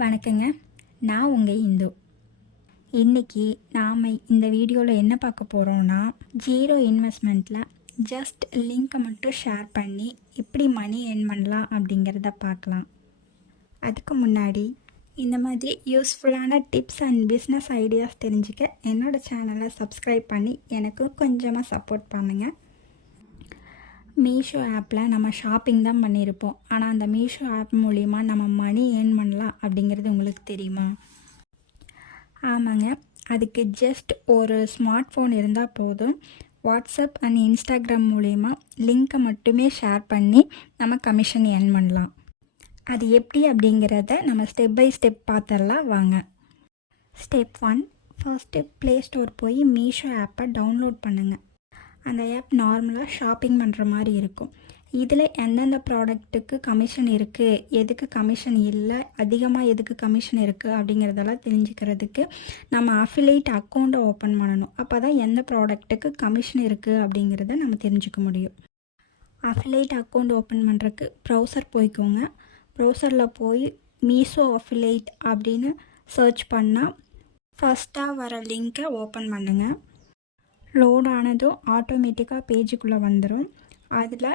வணக்கங்க. நான் உங்கள் இந்து. இன்றைக்கி நாம் இந்த வீடியோவில் என்ன பார்க்க போகிறோன்னா, ஜீரோ இன்வெஸ்ட்மெண்ட்டில் ஜஸ்ட் லிங்க்கை மட்டும் ஷேர் பண்ணி எப்படி மணி ஏர்ன் பண்ணலாம் அப்படிங்கிறத பார்க்கலாம். அதுக்கு முன்னாடி இந்த மாதிரி யூஸ்ஃபுல்லான டிப்ஸ் அண்ட் பிஸ்னஸ் ஐடியாஸ் தெரிஞ்சுக்க என்னோடய சேனலை சப்ஸ்கிரைப் பண்ணி எனக்கு கொஞ்சமாக சப்போர்ட் பண்ணுங்கள். மீஷோ ஆப்பில் நம்ம ஷாப்பிங் தான் பண்ணியிருப்போம். ஆனால் அந்த மீஷோ ஆப் மூலிமா நம்ம மணி ஏர்ன் பண்ணலாம் அப்படிங்கிறது உங்களுக்கு தெரியுமா? ஆமாங்க. அதுக்கு ஜஸ்ட் ஒரு ஸ்மார்ட் ஃபோன் இருந்தால் போதும். வாட்ஸ்அப் அண்ட் இன்ஸ்டாகிராம் மூலிமா லிங்க்கை மட்டுமே ஷேர் பண்ணி நம்ம கமிஷன் ஏர்ன் பண்ணலாம். அது எப்படி அப்படிங்கிறத நம்ம ஸ்டெப் பை ஸ்டெப் பார்த்துடலாம் வாங்க. ஸ்டெப் 1, ஃபர்ஸ்ட்டு ப்ளே ஸ்டோர் போய் மீஷோ ஆப்பை டவுன்லோட் பண்ணுங்கள். அந்த ஆப் நார்மலாக ஷாப்பிங் பண்ணுற மாதிரி இருக்கும். இதில் எந்தெந்த ப்ராடக்ட்டுக்கு கமிஷன் இருக்குது, எதுக்கு கமிஷன் இல்லை, அதிகமாக எதுக்கு கமிஷன் இருக்குது அப்படிங்கிறதெல்லாம் தெரிஞ்சுக்கிறதுக்கு நம்ம அஃபிலியேட் அக்கௌண்ட்டை ஓப்பன் பண்ணணும். அப்போ தான் எந்த ப்ராடக்ட்டுக்கு கமிஷன் இருக்குது அப்படிங்கிறத நம்ம தெரிஞ்சுக்க முடியும். அஃபிலியேட் அக்கௌண்ட் ஓப்பன் பண்ணுறதுக்கு ப்ரௌசர் போய்க்கோங்க. ப்ரௌசரில் போய் மீஷோ அஃபிலியேட் அப்படின்னு சர்ச் பண்ணால் ஃபஸ்ட்டாக வர லிங்க்கை ஓப்பன் பண்ணுங்கள். லோட் ஆனதும் ஆட்டோமேட்டிக்காக பேஜுக்குள்ளே வந்துடும். அதில்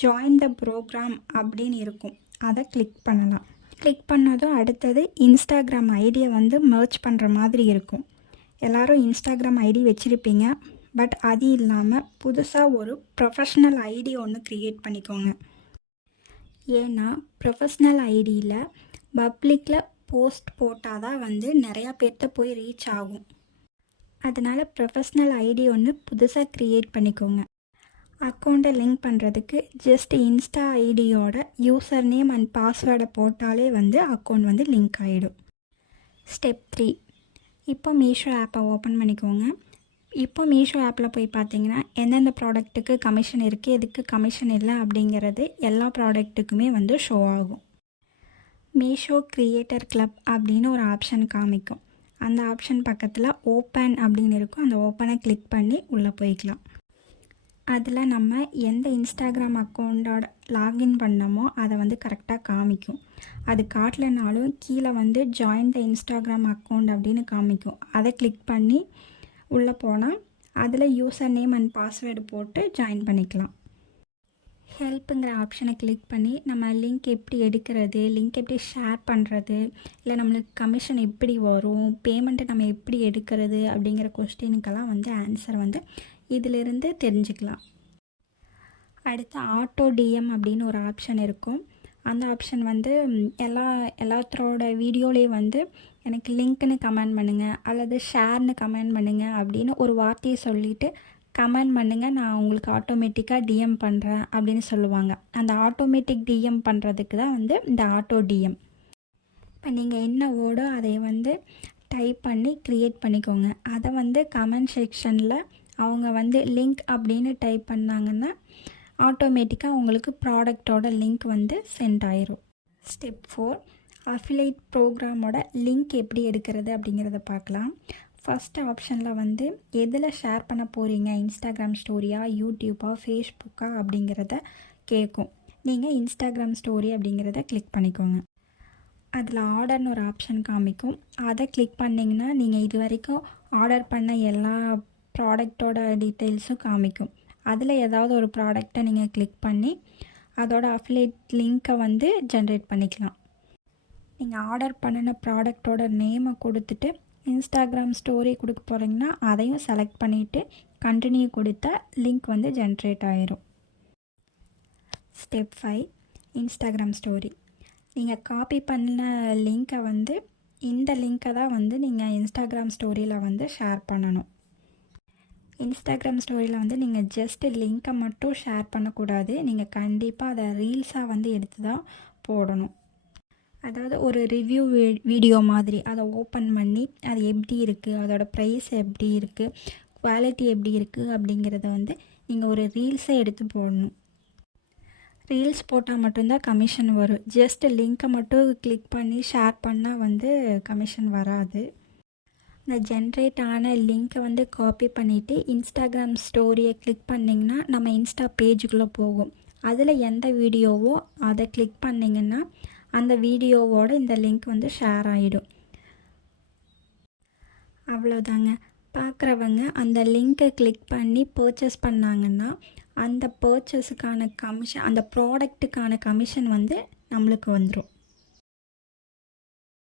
ஜாயின் த ப்ரோக்ராம் அப்படின்னு இருக்கும். அதை கிளிக் பண்ணலாம். கிளிக் பண்ணதும் அடுத்தது இன்ஸ்டாகிராம் ஐடியை மெர்ஜ் பண்ணுற மாதிரி இருக்கும். எல்லோரும் இன்ஸ்டாகிராம் ஐடி வச்சுருப்பீங்க. பட் அது இல்லாமல் புதுசாக ஒரு ப்ரொஃபஷ்னல் ஐடி ஒன்று க்ரியேட் பண்ணிக்கோங்க. ஏன்னா ப்ரொஃபஷ்னல் ஐடியில் பப்ளிக்கில் போஸ்ட் போட்டால் தான் நிறையா பேர்த்த போய் ரீச் ஆகும். அதனால் ப்ரொஃபஷ்னல் ஐடி ஒன்று புதுசாக க்ரியேட் பண்ணிக்கோங்க. அக்கௌண்ட்டை லிங்க் பண்ணுறதுக்கு ஜஸ்ட் இன்ஸ்டா ஐடியோட யூசர் நேம் அண்ட் பாஸ்வேர்டை போட்டாலே அக்கௌண்ட் லிங்க் ஆகிடும். ஸ்டெப் 3, இப்போ மீஷோ ஆப்பை ஓப்பன் பண்ணிக்கோங்க. இப்போ மீஷோ ஆப்பில் போய் பார்த்தீங்கன்னா எந்தெந்த ப்ராடக்ட்டுக்கு கமிஷன் இருக்குது, எதுக்கு கமிஷன் இல்லை அப்படிங்கிறது எல்லா ப்ராடக்ட்டுக்குமே ஷோ ஆகும். மீஷோ கிரியேட்டர் கிளப் அப்படின்னு ஒரு ஆப்ஷன் காமிக்கும். அந்த ஆப்ஷன் பக்கத்தில் ஓப்பன் அப்படின்னு இருக்கும். அந்த ஓப்பனை கிளிக் பண்ணி உள்ளே போய்க்கலாம். அதில் நம்ம எந்த இன்ஸ்டாகிராம் அக்கௌண்ட்டோட லாகின் பண்ணமோ அதை கரெக்டாக காமிக்கும். அது காட்டலைனாலும் கீழே ஜாயின் த இன்ஸ்டாகிராம் அக்கௌண்ட் அப்படின்னு காமிக்கும். அதை கிளிக் பண்ணி உள்ளே போனால் அதில் யூசர் நேம் அண்ட் பாஸ்வேர்டு போட்டு ஜாயின் பண்ணிக்கலாம். ஹெல்ப்புங்கிற ஆப்ஷனை கிளிக் பண்ணி நம்ம லிங்க் எப்படி எடுக்கிறது, லிங்க் எப்படி ஷேர் பண்ணுறது, இல்லை நம்மளுக்கு கமிஷன் எப்படி வரும், பேமெண்ட்டை நம்ம எப்படி எடுக்கிறது அப்படிங்கிற கொஸ்டினுக்கெல்லாம் ஆன்சர் இதிலிருந்து தெரிஞ்சுக்கலாம். அடுத்து ஆட்டோ டிஎம் அப்படின்னு ஒரு ஆப்ஷன் இருக்கும். அந்த ஆப்ஷன் எல்லாத்தரோட வீடியோலேயே எனக்கு லிங்க்னு கமெண்ட் பண்ணுங்கள் அல்லது ஷேர்னு கமெண்ட் பண்ணுங்கள் அப்படின்னு ஒரு வார்த்தையை சொல்லிவிட்டு கமெண்ட் பண்ணுங்கள், நான் உங்களுக்கு ஆட்டோமேட்டிக்காக டிஎம் பண்ணுறேன் அப்படின்னு சொல்லுவாங்க. அந்த ஆட்டோமேட்டிக் டிஎம் பண்ணுறதுக்கு தான் இந்த ஆட்டோ டிஎம். இப்போ நீங்கள் என்ன வேர்டோ அதை டைப் பண்ணி க்ரியேட் பண்ணிக்கோங்க. அதை கமெண்ட் செக்ஷனில் அவங்க லிங்க் அப்படின்னு டைப் பண்ணாங்கன்னா ஆட்டோமேட்டிக்காக உங்களுக்கு ப்ராடக்டோட லிங்க் சென்ட் ஆயிரும். ஸ்டெப் 4, அஃபிலியேட் ப்ரோக்ராமோட லிங்க் எப்படி எடுக்கிறது அப்படிங்கிறத பார்க்கலாம். ஃபஸ்ட்டு ஆப்ஷனில் எதில் ஷேர் பண்ண போகிறீங்க, இன்ஸ்டாகிராம் ஸ்டோரியா, யூடியூப்பா, ஃபேஸ்புக்கா அப்படிங்கிறத கேட்கும். நீங்கள் இன்ஸ்டாகிராம் ஸ்டோரி அப்படிங்கிறத கிளிக் பண்ணிக்கோங்க. அதில் ஆர்டர்னு ஒரு ஆப்ஷன் காமிக்கும். அதை கிளிக் பண்ணிங்கன்னா நீங்கள் இது வரைக்கும் ஆர்டர் பண்ண எல்லா ப்ராடக்டோட டீட்டெயில்ஸும் காமிக்கும். அதில் ஏதாவது ஒரு ப்ராடக்டை நீங்கள் கிளிக் பண்ணி அதோட அஃபிலியேட் லிங்க்கை ஜென்ரேட் பண்ணிக்கலாம். நீங்கள் ஆர்டர் பண்ணின ப்ராடக்டோட நேமை கொடுத்துட்டு இன்ஸ்டாகிராம் ஸ்டோரி கொடுக்க போகிறீங்கன்னா அதையும் செலக்ட் பண்ணிவிட்டு கண்டினியூ கொடுத்தா லிங்க் ஜென்ரேட் ஆயிரும். Step 5, Instagram story. நீங்கள் காப்பி பண்ண லிங்க்கை இந்த லிங்க்கை தான் நீங்கள் இன்ஸ்டாகிராம் ஸ்டோரியில் ஷேர் பண்ணணும். இன்ஸ்டாகிராம் ஸ்டோரியில் நீங்கள் ஜஸ்ட் லிங்க்கை மட்டும் ஷேர் பண்ணக்கூடாது. நீங்கள் கண்டிப்பாக அதை ரீல்ஸாக எடுத்து தான் போடணும். அதாவது ஒரு ரிவ்யூ வீடியோ மாதிரி அதை ஓப்பன் பண்ணி அது எப்படி இருக்குது, அதோட ப்ரைஸ் எப்படி இருக்குது, குவாலிட்டி எப்படி இருக்குது அப்படிங்கிறத நீங்கள் ஒரு ரீல்ஸை எடுத்து போடணும். ரீல்ஸ் போட்டால் மட்டும்தான் கமிஷன் வரும். ஜஸ்ட் லிங்க்கை மட்டும் கிளிக் பண்ணி ஷேர் பண்ணால் கமிஷன் வராது. இந்த ஜென்ரேட் ஆன லிங்க்கை காப்பி பண்ணிவிட்டு இன்ஸ்டாகிராம் ஸ்டோரியை கிளிக் பண்ணிங்கன்னா நம்ம இன்ஸ்டா பேஜுக்குள்ளே போகும். அதில் எந்த வீடியோவோ அதை கிளிக் பண்ணிங்கன்னா அந்த வீடியோவோட இந்த லிங்க் வந்து ஷேர் ஆகிடும். அவ்வளோதாங்க. பார்க்குறவங்க அந்த லிங்க்கை கிளிக் பண்ணி பர்ச்சேஸ் பண்ணாங்கன்னா அந்த பர்ச்சேஸுக்கான கமிஷன், அந்த ப்ராடக்ட்டுக்கான கமிஷன் வந்து நம்மளுக்கு வந்துடும்.